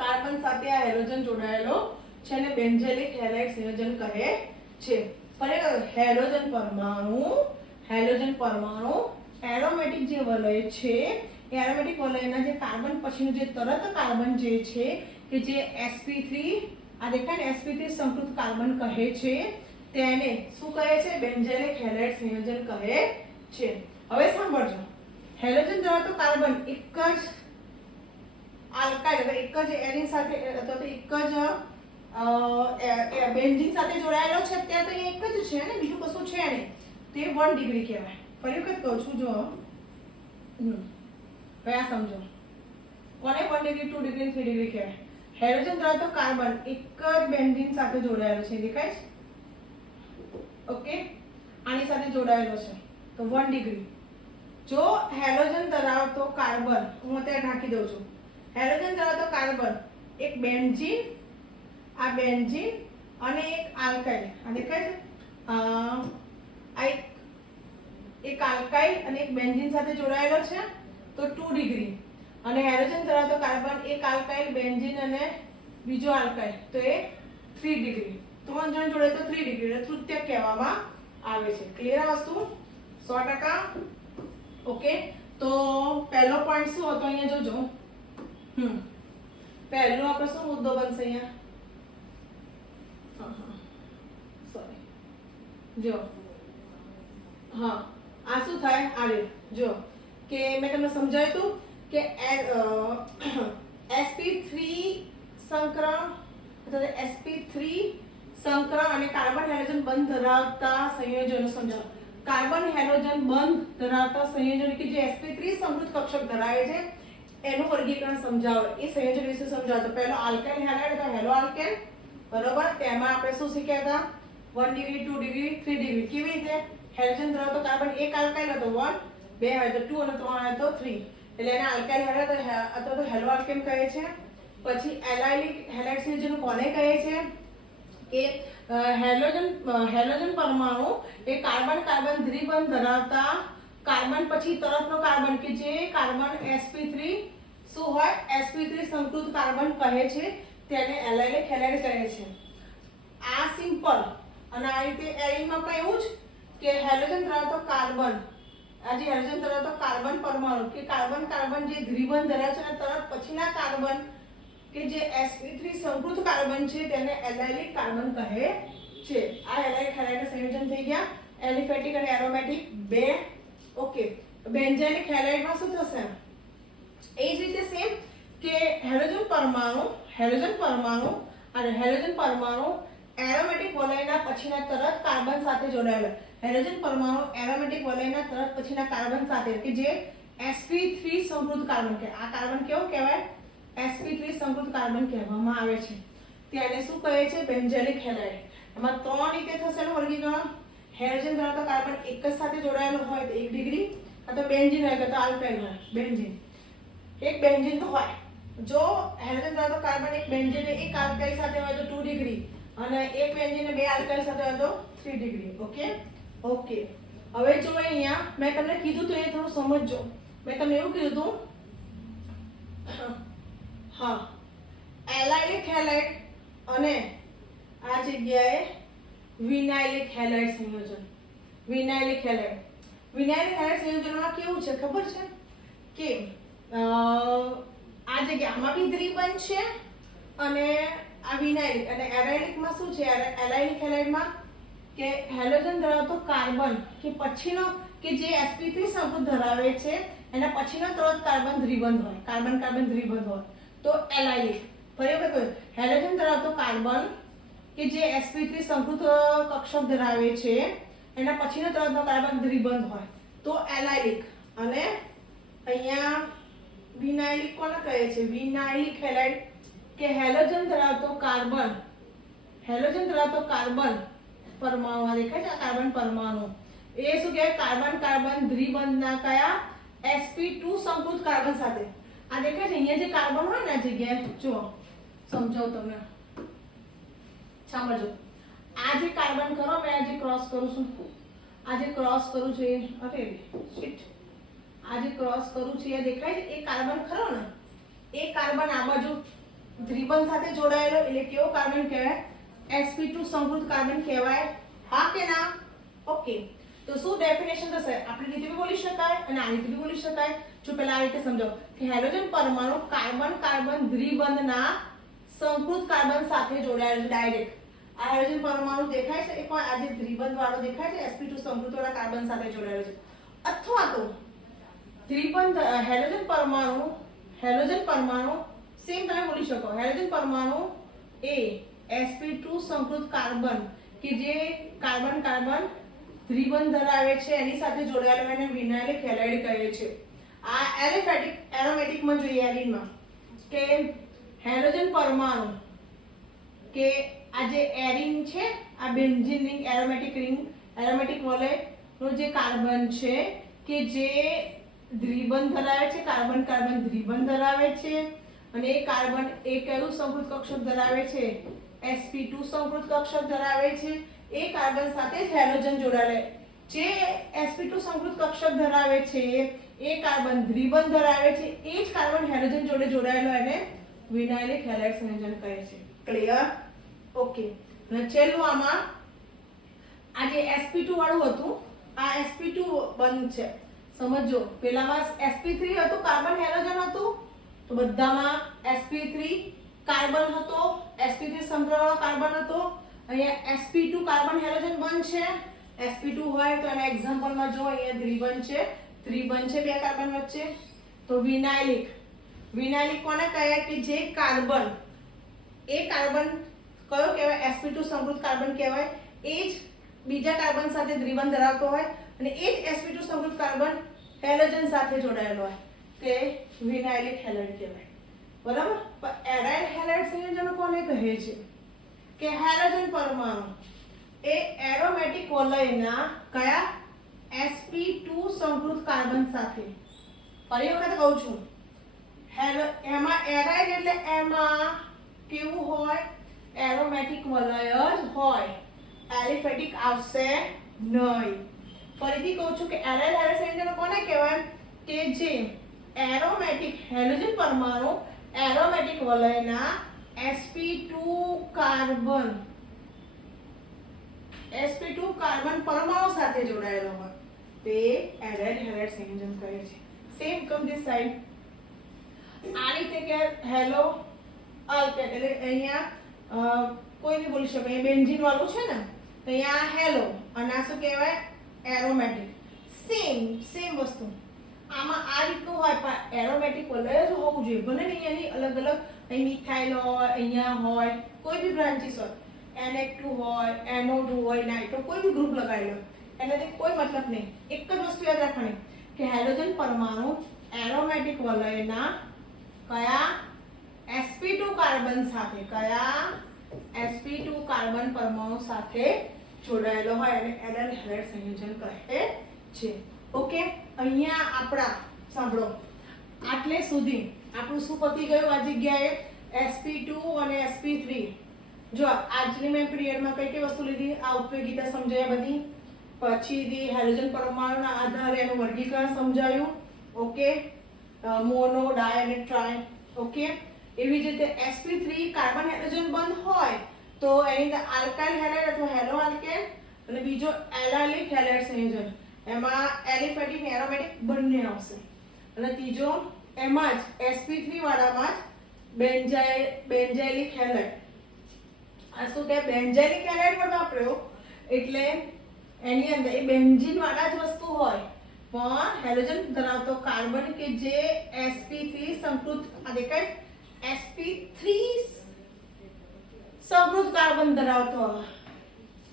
કાર્બન સાથે આ હેલોજન જોડાયેલો છે અને બેન્ઝાઇલિક હેલાઇડ સંયોજન કહે છે. ખરેખર હેલોજન પરમાણુ એરોમેટિક જે વલય છે એ એરોમેટિક વલયના જે કાર્બન પછીનું જે તરત કાર્બન જે છે કે જે sp3 આ દેખાય ને sp3 સંકૃત કાર્બન કહે છે, તેને શું કહે છે? બેન્ઝાઇલિક હેલાઇડ સંયોજન કહે છે. હવે સાંભળજો, હેલોજન ધરાવતો કાર્બન એક જ આલ્કાઇલ એક જ એરિન સાથે અથવા તો એક જ બેન્ઝીન સાથે જોડાયેલો છે. અત્યારે તો એક જ છે ને, બીજું કશું છે નહીં. તે 1 ડિગ્રી કહેવાય. ફરી વખત કહું છું, જો હવે આ સમજો કોને 1 ડિગ્રી 2 ડિગ્રી 3 ડિગ્રી કહેવાય? હેલોજન ધરાવતો કાર્બન એક જ બેન્ઝીન સાથે જોડાયેલો છે. દેખાય છે? ઓકે, આની સાથે જોડાયેલો છે તો 1 ડિગ્રી. જો હેલોજન ધરાવતો કાર્બન, હું અત્યારે નાખી દઉં છું, હેલોજન ધરાવતો કાર્બન એક બેન્ઝીન, આ બેન્ઝીન અને એક આલ્કાઇલ, આ દેખાય છે? આ એક આલ્કાઇલ અને એક બેન્ઝીન સાથે જોડાયેલો છે તો 2 ડિગ્રી. અને હેલોજન ધરાવતો કાર્બન એક આલ્કાઇલ, બેન્ઝીન અને બીજો આલ્કાઇલ તો એ 3 ડિગ્રી. 3 જણ જોડે તો 3 ડિગ્રી એટલે તૃતીયક કહેવામાં આવે છે. ક્લિયર આ વસ્તુ? 100%. ઓકે, તો પહેલો પોઈન્ટ શું હતો અહીંયા જોજો. પહેલો આપણે શું મુદ્દો બનશે અહીંયા? સોરી, જો હા, આ શું થાય? આ જો કે મેં તમને સમજાવ્યું હતું કે sp3 સંકરણ અથવા sp3 સંકરણ અને કાર્બન હેલોજન બંધ ધરાવતા સંયોજનો સમજાવો. કાર્બન હેલોજન બંધ ધરાવતા સંયોજનો કે જે sp3 સમૃદ્ધ કક્ષક ધરાવે છે એનું વર્ગીકરણ સમજાવો. એ સંયોજન વિશે સમજાવો. તો પહેલો આલ્કેન હેલાઇડ અથવા હેલો આલ્કેન, બરોબર? તેમાં આપણે શું શીખ્યા હતા? 1 ડિગ્રી 2 ડિગ્રી 3 ડિગ્રી. કેવી રીતે? હેલોજન ધરાવતો કાર્બન એક આલ્કાઇલ હતો 1, 2 હોય તો 2 અને 3 હોય તો 3, એટલે એને આલ્કાઇલ હેલાઇડ અથવા તો હેલો આલ્કેન કહે છે. પછી એલાયલિક હેલાઇડ સંયોજન કોને કહે છે? કે હેલોજન પરમાણુ એ કાર્બન કાર્બન દ્વિબંધ ધરાવતા કાર્બન પછી તરતનો કાર્બન કે જે કાર્બન sp3 શું હોય? sp3 સંકૃત કાર્બન કહે છે, તેને એલાયલિક હેલાઇડ કહે છે. આ સિમ્પલ. અને આ રીતે એરિનમાં પણ એવું જ કે હેલોજન ધરાવતો કાર્બન, આ જે હેલોજન ધરાવતો કાર્બન પરમાણુ કે કાર્બન કાર્બન જે દ્વિબંધ ધરાવે છે અને તરત પછીના કાર્બન કે જે sp3 સંકૃત કાર્બન છે તેને એલાયલિક કાર્બન કહે છે. આ એલાયલિક હેલાઇડ સંયોજન થઈ ગયા એલિફેટિક અને એરોમેટિક બે. ઓકે, બેન્ઝાઇલિક હેલાઇડમાં શું થશે? એ જ રીતે સેમ કે હેલોજન પરમાણુ અને હેલોજન પરમાણુ એરોમેટિક વલયના પછીના તરત કાર્બન સાથે જોડાયેલા. હેલોજન પરમાણુ એરોમેટિક વલયના તરત પછીના કાર્બન સાથે કે જે sp3 સમૃદ્ધ કાર્બન કે આ કાર્બન કેવો કહેવાય? sp3 સમૃદ્ધ કાર્બન કહેવામાં આવે છે. તેને શું કહે છે? Benzylic halide. એમાં 3 રીતે થશે એનું વર્ગીકરણ. હેલોજન ધરાવતો કાર્બન એક જ સાથે જોડાયેલો હોય તો 1 ડિગ્રી, અથવા બેન્ઝીન હોય તો આલ્કાઇલ હોય બેન્ઝીન. એક બેન્ઝીન તો હોય જો હેલોજન ધરાવતો કાર્બન એક બેન્ઝીન એક આલ્કાઇલ સાથે હોય તો 2 ડિગ્રી અને એક બેન્ઝીન બે આલ્કાઇલ સાથે હોય તો 3 ડિગ્રી. ઓકે. હવે જો અહીંયા મેં તમને કીધું તો એ થોડું સમજજો. મેં તમને એવું કીધું હતું હા એલાઇલિક હેલાઇડ અને આ જગ્યાએ વિનાઇલિક હેલાઇડ સંયોજન. વિનાઇલિક હેલાઇડ સંયોજનમાં કેવું છે ખબર છે કે આ જગ્યામાં બી દ્વિબંધ છે અને આ વિનાઇલિક અને એરાઇલિકમાં શું છે એલાઇલિક હેલાઇડમાં કે હેલોજન ધરાવતો કાર્બન કે પછીનો કે જે sp3 સમૂહ ધરાવે છે એના પછીનો તરત કાર્બન દ્વિબંધ હોય કાર્બન દ્વિબંધ હોય તો એલાઇલિક. ફરી વખત હેલોજન ધરાવતો કાર્બન કે જે sp3 સમૃદ્ધ કક્ષક ધરાવે છે એના પછીનો તરતનો કાર્બન દ્વિબંધ હોય તો એલાઇલિક. અને અહીંયા વિનાઇલિક કોને કહે છે? વિનાઇલિક હેલાઇડ કે હેલોજન ધરાવતો કાર્બન પરમાણુ દેખાય છે કાર્બન પરમાણુ એ શું કહેવાય કાર્બન દ્વિબંધના કયા sp2 સમૃદ્ધ કાર્બન સાથે. આ દેખાય છે અહીંયા જે કાર્બન હોય ને આ જગ્યાએ જો સમજાવું તમને સમજો. આ જે કાર્બન ખરો મેં આ જે ક્રોસ કરું છું આ જે ક્રોસ કરું છું એ અરે શિટ આ જે ક્રોસ કરું છું એ દેખાય છે એ કાર્બન ખરો ને એ કાર્બન આ બાજુ દ્વિબંધ સાથે જોડાયેલો એટલે કેવો કાર્બન કહેવાય? sp2 સમૃદ્ધ કાર્બન કહેવાય. હા કે ના? ઓકે. તો શું ડેફિનેશન થશે? આપણી રીતે બી બોલી શકાય અને આ રીતે બી બોલી શકાય. જો પહેલા આ રીતે સમજો કે હેલોજન પરમાણુ કાર્બન દ્વિબંધના સમૃદ્ધ કાર્બન સાથે જોડાયેલો છે ડાયરેક્ટ. આ હેલોજન પરમાણુ દેખાય છે એ પણ આ જે દ્વિબંધ વાળો દેખાય છે sp2 સમૃદ્ધ વાળા કાર્બન સાથે જોડાયેલો છે. અથવા તો દ્વિબંધ હેલોજન પરમાણુ સેમ તમે બોલી શકો હેલોજન પરમાણુ એ sp2 સમૃદ્ધ કાર્બન કે જે કાર્બન દ્વિબંધ ધરાવે છે એની સાથે જોડાયેલો એને વિનાઇલિક હેલાઇડ કહે છે. આ એરોમેટિકમાં જોઈએ એરિનમાં કે હેલોજન પરમાણુ કે આ જે એરિન છે આ બેન્ઝીન રિંગ એરોમેટિક વલયનો જે કાર્બન છે કે જે દ્વિબંધ ધરાવે છે કાર્બન દ્વિબંધ ધરાવે છે અને એ કાર્બન એક કયું સમૃદ્ધ કક્ષક ધરાવે છે? sp2 સમૃદ્ધ કક્ષક ધરાવે છે. એ કાર્બન સાથે જ હેલોજન જોડાયેલ જે sp2 સમૃદ્ધ કક્ષક ધરાવે છે એ કાર્બન દ્વિબંધ ધરાવે છે એ જ કાર્બન હેલોજન જોડે જોડાયેલો એને વિનાઇલિક હેલાઇડ સંયોજન કહે છે. ક્લિયર? ઓકે. અને છેલ્લું આમાં આ જે sp2 વાળું હતું આ sp2 બંધ છે સમજો. પેલામાં sp3 હતું કાર્બન હેલોજન હતું તો બધામાં sp3 કાર્બન હતો sp3 સમૃદ્ધ કાર્બન હતો. અહીંયા sp2 કાર્બન હેલોજન બંધ છે sp2 હોય તો એના એક્ઝામ્પલમાં જો અહીંયા દ્વિબંધ છે બે કાર્બન વચ્ચે. તો વિનાઇલિક કોને કહેવાય કે જે કાર્બન કયો કહેવાય? sp2 સમૃદ્ધ કાર્બન કહેવાય. એ જ બીજા કાર્બન સાથે દ્વિબંધ ધરાવતો હોય અને એ જ sp2 સમૃદ્ધ કાર્બન હેલોજન સાથે જોડાયેલો હોય તે વિનાઇલિક હેલાઇડ કહેવાય. બરાબર? પણ એરાઇલ હેલાઇડ સંયોજનો કોને કહે છે? કે હેલોજન પરમાણુ એ એરોમેટિક વલયના કયા sp2 સમૃદ્ધ કાર્બન સાથે. ફરી વખત કહું છું એમાં એરાઇલ એટલે એમાં કેવું હોય? એરોમેટિક વલય જ હોય. એલિફેટિક આવશે નહીં. ફરીથી કહું છું કે એરાઇલ હેલાઇડ સંયોજનો કોને કહેવાય? કે જે એરોમેટિક હેલોજન પરમાણુ એરોમેટિક વલયના sp2 કાર્બન પરમાણુ સાથે જોડાયેલો હોય તે એરાઇલ હેલાઇડ સંયોજન કહે છે. સેમ કમ ધીસ સાઇડ આ રીતે કે હેલો આલ્કેન એટલે અહીંયા કોઈ બી બોલી શકે. બેન્ઝીન વાળું છે ને તો અહીંયા હેલો અને આ શું કહેવાય? એરોમેટિક. સેમ વસ્તુ આમાં આ રીતનું હોય પણ એરોમેટિક વલય જ હોવું જોઈએ. ભલે ને અહીંયાની અલગ અહીં મિથાઇલ હોય અહીંયા હોય કોઈ બી બ્રાન્ચીસ હોય Na2 હોય NO2 હોય નાઇટ્રો કોઈ બી ગ્રુપ લગાવેલો એનાથી કોઈ મતલબ નહીં. એક જ વસ્તુ યાદ રાખવાની કે હેલોજન પરમાણુ એરોમેટિક વલયના કયા sp2 કાર્બન સાથે પરમાણુ સાથે જોડાયેલો હોય અને એરાઇલ હેલાઇડ સંયોજન કહે છે. ઓકે. અહીંયા આપણા સાંભળો આટલે સુધી આપણું શું પતી ગયું આ જગ્યાએ? sp2 અને sp3. જો આજની મેં પીરિયડમાં કઈ કઈ વસ્તુ લીધી, આ ઉપયોગિતા સમજાયા બધી, પછીથી હાઇડ્રોજન પરમાણુના આધારે એનું વર્ગીકરણ સમજાયું. ઓકે, મોનો, ડાય અને ટ્રાય. ઓકે, એવી જ રીતે sp3 કાર્બન હાઇડ્રોજન બંધ હોય તો એની અંદર આલ્કાઇલ હેલાઇડ અથવા હેલો આલ્કેન, અને બીજો એલાઇલિક હેલાઇડ સંયોજન, એમાં એલિફેટિક અને એરોમેટિક બંને આવશે. અને ત્રીજો એમાં જ sp3 વાળામાં જ બેન્ઝાઇલિક હેલાઇડ. આ શું કે બેન્ઝાઇલિક હેલાઇડ પણ વાપર્યો એટલે એની અંદર એ બેન્ઝીન વાળા જ વસ્તુ હોય પણ હાઇડ્રોજન ધરાવતો કાર્બન કે જે sp3 સંકૃત આ દેખાય sp3 સંકૃત કાર્બન ધરાવતો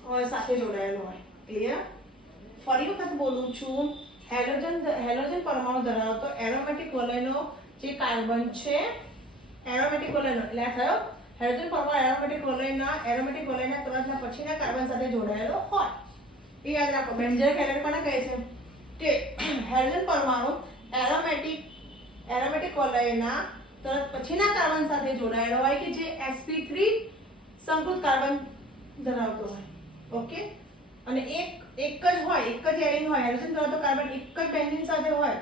હોય સાથે જોડાયેલો હોય. ક્લિયર? ફરી વખત બોલું છું, હાઇડ્રોજન પરમાણુ ધરાવતો એરોમેટિક વલયનો જે કાર્બન છે, એરોમેટિક વલયનો એટલે આ થયો હાઇડ્રોજન પરમાણુ એરોમેટિક વલયના તરતના પછીના કાર્બન સાથે જોડાયેલો હોય. એ યાદ રાખો. બેન્ઝાઇલિક હેલાઇડ કોને કહે છે? કે હાઇડ્રોજન પરમાણુ એરોમેટિક વલયના તરત પછીના કાર્બન સાથે જોડાયેલો હોય કે જે sp3 સંકૃત કાર્બન ધરાવતો હોય. ઓકે, અને એક જ હોય, એક જ એરિન હોય. હાઇડ્રોજન ધરાવતો કાર્બન એક જ બેન્ઝીન સાથે હોય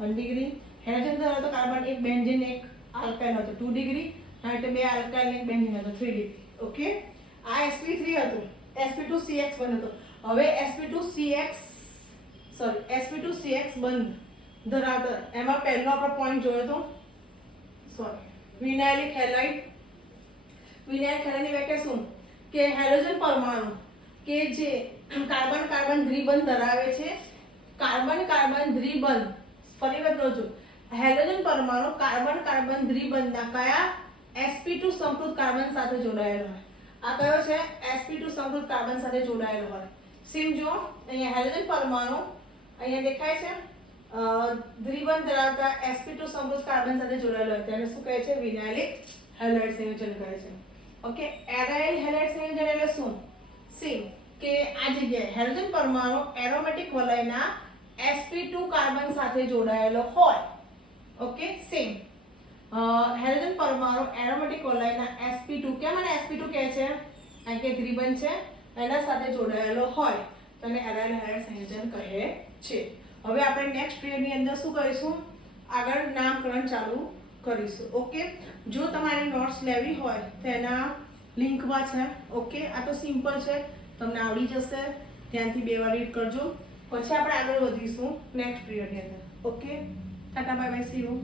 1 ડિગ્રી, હાઇડ્રોજન ધરાવતો કાર્બન એક બેન્ઝીન એક આલ્કાઇલ હતો 2 ડિગ્રી, અને બે આલ્કાઇલ એક બેન્ઝીન હતો 3 ડિગ્રી. ઓકે, આ sp3 હતું, sp2CX બંધ હતો. હવે sp2CX બંધ ધરાવતો, એમાં પહેલો આપણો પોઈન્ટ જોયો તો વિનાઇલિક હેલાઇડ. વિનાઇલિક હેલાઇડની વ્યાખ્યા શું? કે હાઇડ્રોજન પરમાણુ કે જે કાર્બન કાર્બન દ્વિબંધ ધરાવે છે. કાર્બન કાર્બન દ્વિબંધ, ફરી વાત કરું છું, હાઇડ્રોજન પરમાણુ કાર્બન કાર્બન દ્વિબંધના કયા sp2 સંકૃત કાર્બન સાથે જોડાયેલો હોય. આ કયો છે? sp2 સંકૃત કાર્બન સાથે જોડાયેલો હોય. સેમ જો અહીંયા હાઇડ્રોજન પરમાણુ અહીંયા દેખાય છે દ્વિબંધ ધરાવતા sp2 સંકૃત કાર્બન સાથે જોડાયેલો હોય તેને શું કહે છે? વિનાઇલિક હેલાઇડ સંયોજન કહે છે. ઓકે, એરાઇલ હેલાઇડ સંયોજન એટલે શું? સેમ કે આ જગ્યાએ હાઇડ્રોજન પરમાણુ એરોમેટિક વલયના sp2 કાર્બન સાથે જોડાયેલો હોય. ઓકે, સેમ હાઇડ્રોજન પરમાણુ એરોમેટિક વલયના sp2, કેમ આને sp2 કહે છે? કારણ કે દ્વિબંધ છે એના સાથે જોડાયેલો હોય તેને એરાઇલ હેલાઇડ સંયોજન કહે છે. હવે આપણે નેક્સ્ટ પીરિયડની અંદર શું કરીશું? આગળ નામકરણ ચાલુ કરીશું. ઓકે, જો તમારી નોટ્સ લેવી હોય તો એના લિંકમાં છે. ઓકે, આ તો સિમ્પલ છે, તમને આવડી જશે. ધ્યાનથી 2 વાર રીડ કરજો, પછી આપણે આગળ વધીશું નેક્સ્ટ પીરિયડની અંદર. Okay, Tata bye bye, C you.